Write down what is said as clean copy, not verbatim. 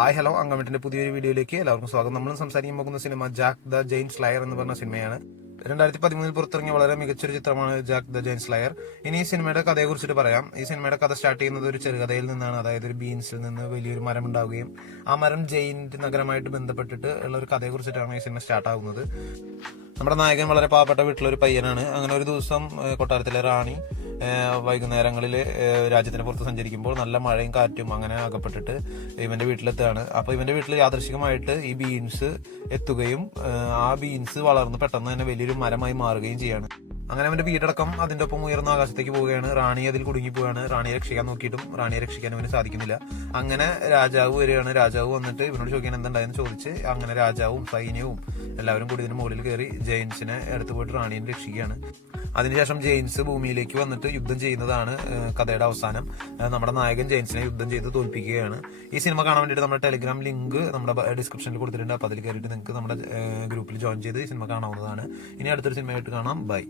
Hi hello അങ്കമിട്ടിന്റെ പുതിയൊരു വീഡിയോയിലേക്ക് എല്ലാവർക്കും സ്വാഗതം. നമ്മൾ സംസാരിക്കാൻ പോകുന്ന സിനിമ ജാക്ക് ദ ജെയിൻ സ്ലയർ എന്ന് പറഞ്ഞ സിനിമയാണ്. 2013 പുറത്തിറങ്ങിയ വളരെ മികച്ചൊരു ചിത്രമാണ് ജാക്ക് ദ ജെയിൻ സ്ലയർ. ഇനി ഈ സിനിമയുടെ കഥയെ കുറിച്ചിട്ട് പറയാം. ഈ സിനിമയുടെ കഥ സ്റ്റാർട്ട് ചെയ്യുന്നത് ഒരു ചെറുകഥയിൽ നിന്നാണ്. അതായത് ഒരു ബീൻസിൽ നിന്ന് വലിയൊരു മരം ഉണ്ടാവുകയും ആ മരം ജെയിൻ നഗരമായിട്ട് ബന്ധപ്പെട്ടിട്ട് ഉള്ള ഒരു കഥയെ കുറിച്ചിട്ടാണ് ഈ സിനിമ സ്റ്റാർട്ട് ആകുന്നത്. നമ്മുടെ നായകൻ വളരെ പാവപ്പെട്ട വീട്ടിലൊരു പയ്യനാണ്. അങ്ങനെ ഒരു ദിവസം കൊട്ടാരത്തിലെ റാണി വൈകുന്നേരങ്ങളിൽ രാജ്യത്തിന് പുറത്ത് സഞ്ചരിക്കുമ്പോൾ നല്ല മഴയും കാറ്റും അങ്ങനെ അകപ്പെട്ടിട്ട് ഇവന്റെ വീട്ടിലെത്തുകയാണ്. അപ്പൊ ഇവന്റെ വീട്ടിൽ യാദൃശികമായിട്ട് ഈ ബീൻസ് എത്തുകയും ആ ബീൻസ് വളർന്ന് പെട്ടെന്ന് തന്നെ വലിയൊരു മരമായി മാറുകയും ചെയ്യാണ്. അങ്ങനെ അവന്റെ വീടടക്കം അതിന്റെ ഒപ്പം ഉയർന്ന ആകാശത്തേക്ക് പോവുകയാണ്. റാണി അതിൽ കുടുങ്ങി പോവുകയാണ്. റാണിയെ രക്ഷിക്കാൻ നോക്കിയിട്ടും റാണിയെ രക്ഷിക്കാൻ അവന് സാധിക്കുന്നില്ല. അങ്ങനെ രാജാവ് വരികയാണ്. രാജാവ് വന്നിട്ട് ഇവനോട് ചോദിക്കാൻ എന്തുണ്ടായെന്ന് ചോദിച്ച് അങ്ങനെ രാജാവും സൈന്യവും എല്ലാവരും കൂടി ഇതിന് മുകളിൽ കയറി ജെയിൻസിനെ എടുത്തു പോയിട്ട് റാണിയെ രക്ഷിക്കുകയാണ്. അതിനുശേഷം ജെയിൻസ് ഭൂമിയിലേക്ക് വന്നിട്ട് യുദ്ധം ചെയ്യുന്നതാണ് കഥയുടെ അവസാനം. നമ്മുടെ നായകൻ ജെയിൻസിനെ യുദ്ധം ചെയ്ത് തോൽപ്പിക്കുകയാണ്. ഈ സിനിമ കാണാൻ വേണ്ടിയിട്ട് നമ്മുടെ ടെലിഗ്രാം ലിങ്ക് നമ്മുടെ ഡിസ്ക്രിപ്ഷനിൽ കൊടുത്തിട്ടുണ്ട്. അപ്പോൾ അതിൽ കയറിയിട്ട് നിങ്ങൾക്ക് നമ്മുടെ ഗ്രൂപ്പിൽ ജോയിൻ ചെയ്ത് ഈ സിനിമ കാണാവുന്നതാണ്. ഇനി അടുത്തൊരു സിനിമയായിട്ട് കാണാം. ബൈ.